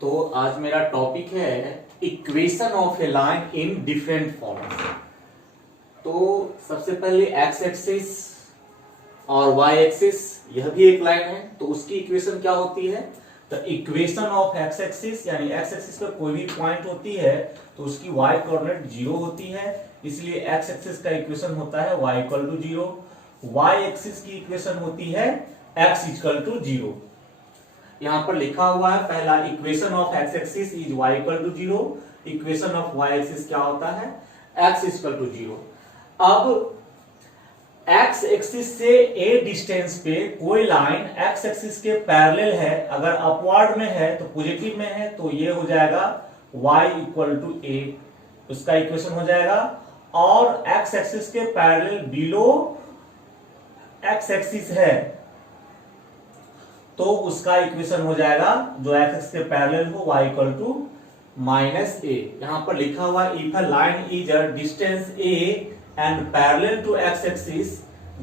तो आज मेरा टॉपिक है equation of a line in different forms. तो सबसे पहले एक्स एक्सिस और वाई एक्सिस, यह भी एक लाइन है, तो उसकी इक्वेशन क्या होती है? The equation of x axis, यानी एक्स एक्सिस पर कोई भी पॉइंट होती है तो उसकी वाई कोऑर्डिनेट 0 होती है, इसलिए एक्स एक्सिस का इक्वेशन होता है y equal to 0। Y axis की इक्वेशन होती है x इक्वल टू 0। यहां पर लिखा हुआ है पहला equation of x axis is y equal to 0, equation of y axis क्या होता है? x equal to 0। अब x एक्सिस से a डिस्टेंस पे कोई लाइन x एक्सिस के पैरेलल है, अगर अपवर्ड में है तो पॉजिटिव में है तो ये हो जाएगा y इक्वल टू a, उसका इक्वेशन हो जाएगा। और x एक्सिस के पैरेलल बिलो x एक्सिस है तो उसका इक्वेशन हो जाएगा जो x एक्सिस के पैरेलल हो y equal to minus a। यहां पर लिखा हुआ if a line is a distance a and parallel to x axis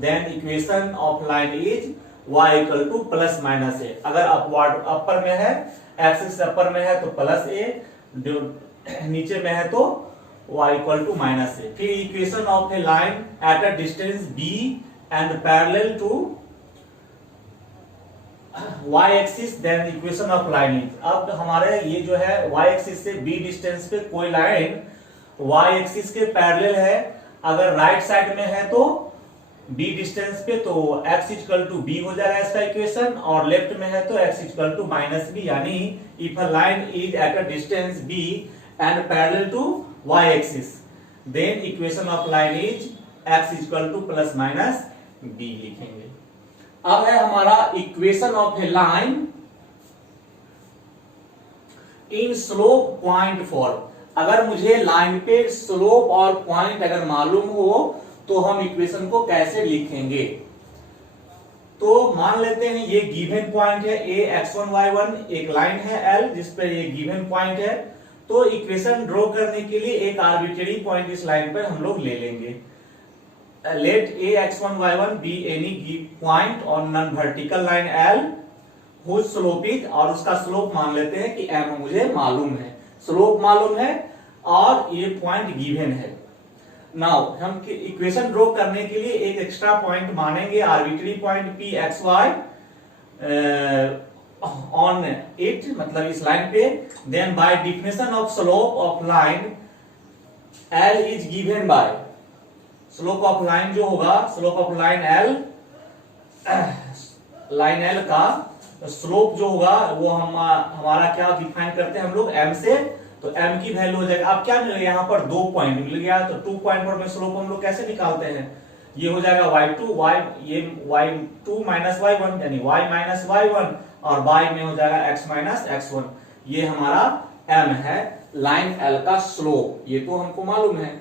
then equation of line is y equal to plus minus a। अगर upward अपर में है, axis अपर में है तो प्लस a, नीचे में है तो y equal to minus a। फिर equation of a line at a distance b and parallel to y axis then equation of line is. अब हमारे ये जो है y axis से b डिस्टेंस पे कोई लाइन y axis के पैरेलल है, अगर राइट साइड में है तो b डिस्टेंस पे तो x इक्वल टू b हो जाएगा इसका इक्वेशन, और लेफ्ट में है तो x equal to minus b, यानी if a line is at a distance b and parallel to y axis then equation of line is x equal to plus minus b लिखेंगे। अब है हमारा equation of a line in slope point form. अगर मुझे line पे slope और point अगर मालूम हो तो हम इक्वेशन को कैसे लिखेंगे? तो मान लेते हैं ये गिवन पॉइंट है a x1 y1, एक लाइन है L जिस पर ये गिवन पॉइंट है, तो इक्वेशन ड्रॉ करने के लिए एक आर्बिट्रेरी पॉइंट इस लाइन पर हम लोग ले लेंगे। Let a x1 y1 be any point on non vertical line L whose slope is, और उसका स्लोप मान लेते हैं कि m मुझे मालूम है, स्लोप मालूम है और ये पॉइंट गिवन है। नाउ हम इक्वेशन ड्रॉ करने के लिए एक एक्स्ट्रा पॉइंट मानेंगे, arbitrary point p x y on it, मतलब इस लाइन पे। Then by definition of slope of line L is given by, slope of line जो होगा, slope of line L, line L का स्लोप जो होगा वो हमारा क्या डिफाइन करते हैं हम लोग m से, तो m की वैल्यू हो जाएगा। अब क्या मिल गया, यहाँ पर 2 पॉइंट मिल गया, तो 2 पॉइंट पर में स्लोप हम लोग कैसे निकालते हैं? ये हो जाएगा y2 y, ये y2 माइनस y1 यानी y माइनस y1, और y में हो जाएगा x माइनस x1। ये हमारा m है लाइन L का स्लोप, ये तो हमको मालूम है।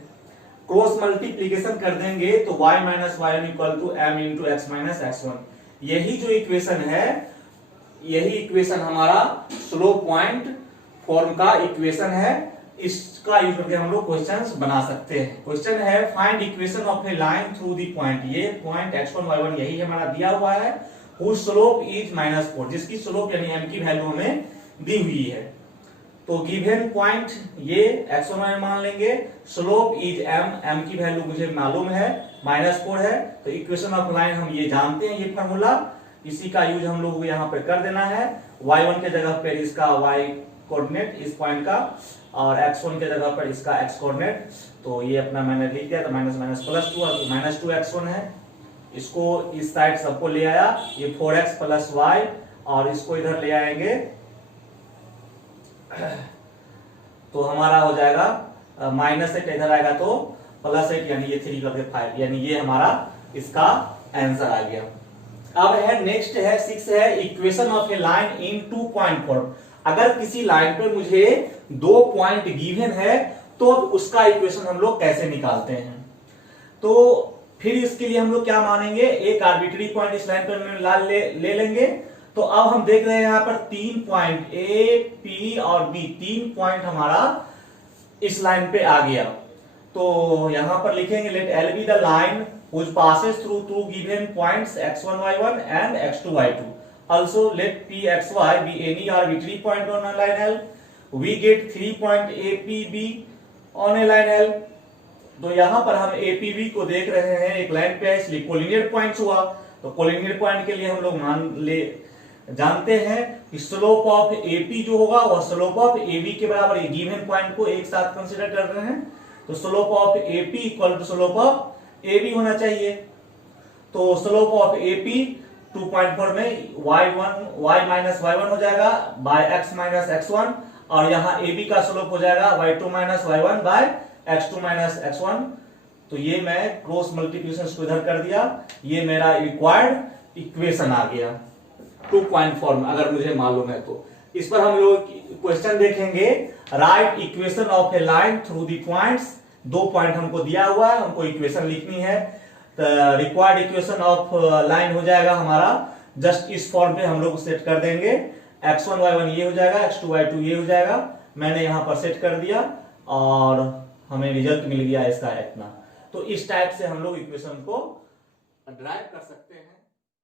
क्रॉस मल्टीप्लीकेशन कर देंगे तो y minus y1 equal to m into x minus x1। यही जो इक्वेशन है, यही इक्वेशन हमारा स्लोप पॉइंट फॉर्म का इक्वेशन है। इसका यूज करके हम लोग क्वेश्चंस बना सकते हैं। क्वेश्चन है find equation of a line through the point, ये पॉइंट x1 y1 यही हमारा दिया हुआ है, हुज स्लोप इज -4, जिसकी स्लोप यानी m की वैल्यू हमें दी हुई है। तो गिवन पॉइंट ये x1 y1 मान लेंगे, स्लोप इज m की वैल्यू मुझे मालूम है -4 है, तो इक्वेशन ऑफ लाइन हम ये जानते हैं, ये फार्मूला, इसी का यूज हम लोग यहाँ पे कर देना है। y1 के जगह पर इसका y कोऑर्डिनेट इस पॉइंट का, और x1 के जगह पर इसका x कोऑर्डिनेट, तो ये अपना मैंने लिख दिया, तो माइनस माइनस प्लस 2, तो -2 x1 है, इसको इस साइड सबको ले आया, ये 4x प्लस y, और इसको इधर ले आएंगे तो हमारा हो जाएगा -8, इधर आएगा तो +8, यानी ये 3 करके 5, यानी ये हमारा इसका आंसर आ गया। अब है नेक्स्ट है 6 है equation of a line in 2 point form. अगर किसी लाइन पे मुझे 2 पॉइंट गिवन है तो उसका इक्वेशन हम लोग कैसे निकालते हैं? तो फिर इसके लिए हम लोग क्या मानेंगे, एक आर्बिट्रेरी पॉइंट इस लाइन पर ले लेंगे। तो अब हम देख रहे हैं यहाँ पर 3 पॉइंट A, P और B, 3 पॉइंट हमारा इस लाइन पे आ गया। तो यहां पर लिखेंगे let L be the line which passes through two given points x1 y1 and x2 y2। Also, let Pxy be any arbitrary point on a line L. We get 3 point APB on a line L. तो यहां पर हम APB को देख रहे हैं एक line पे है, इसलिए कोलिनियर पॉइंट्स हुआ। तो कोलिनियर पॉइंट के लिए हम लोग जानते हैं कि स्लोप ऑफ AP जो होगा वह स्लोप ऑफ AB के बराबर, ये गिवन पॉइंट को एक साथ कंसीडर कर रहे हैं। तो slope of AP equal to slope of AB होना चाहिए। तो स्लोप ऑफ AP 2.4 में y माइनस y1 हो जाएगा बाय x माइनस x1, और यहाँ AB का स्लोप हो जाएगा y2 minus y1 bye x2 minus x1। तो ये मैं क्रॉस मल्टीप्लिकेशन को इधर कर दिया, ये मेरा रिक्वायर्ड इक्वेशन आ गया 2.4 में, अगर मुझे मालूम है तो। इस पर हम लोग क्वेश्चन देखेंगे, right equation of a line through the points. 2 point हमको दिया हुआ है, हमको इक्वेशन लिखनी है। रिक्वायर्ड इक्वेशन ऑफ लाइन हो जाएगा हमारा, जस्ट इस फॉर्म पे हम लोग सेट कर देंगे। x1 y1 ये हो जाएगा, x2 y2 ये हो जाएगा। मैंने यहां पर सेट कर दिया और हमें रिजल्ट मिल गया इसका इतना। तो इस टाइप से हम लोग इक्वेशन को ड्राइव कर सकते हैं।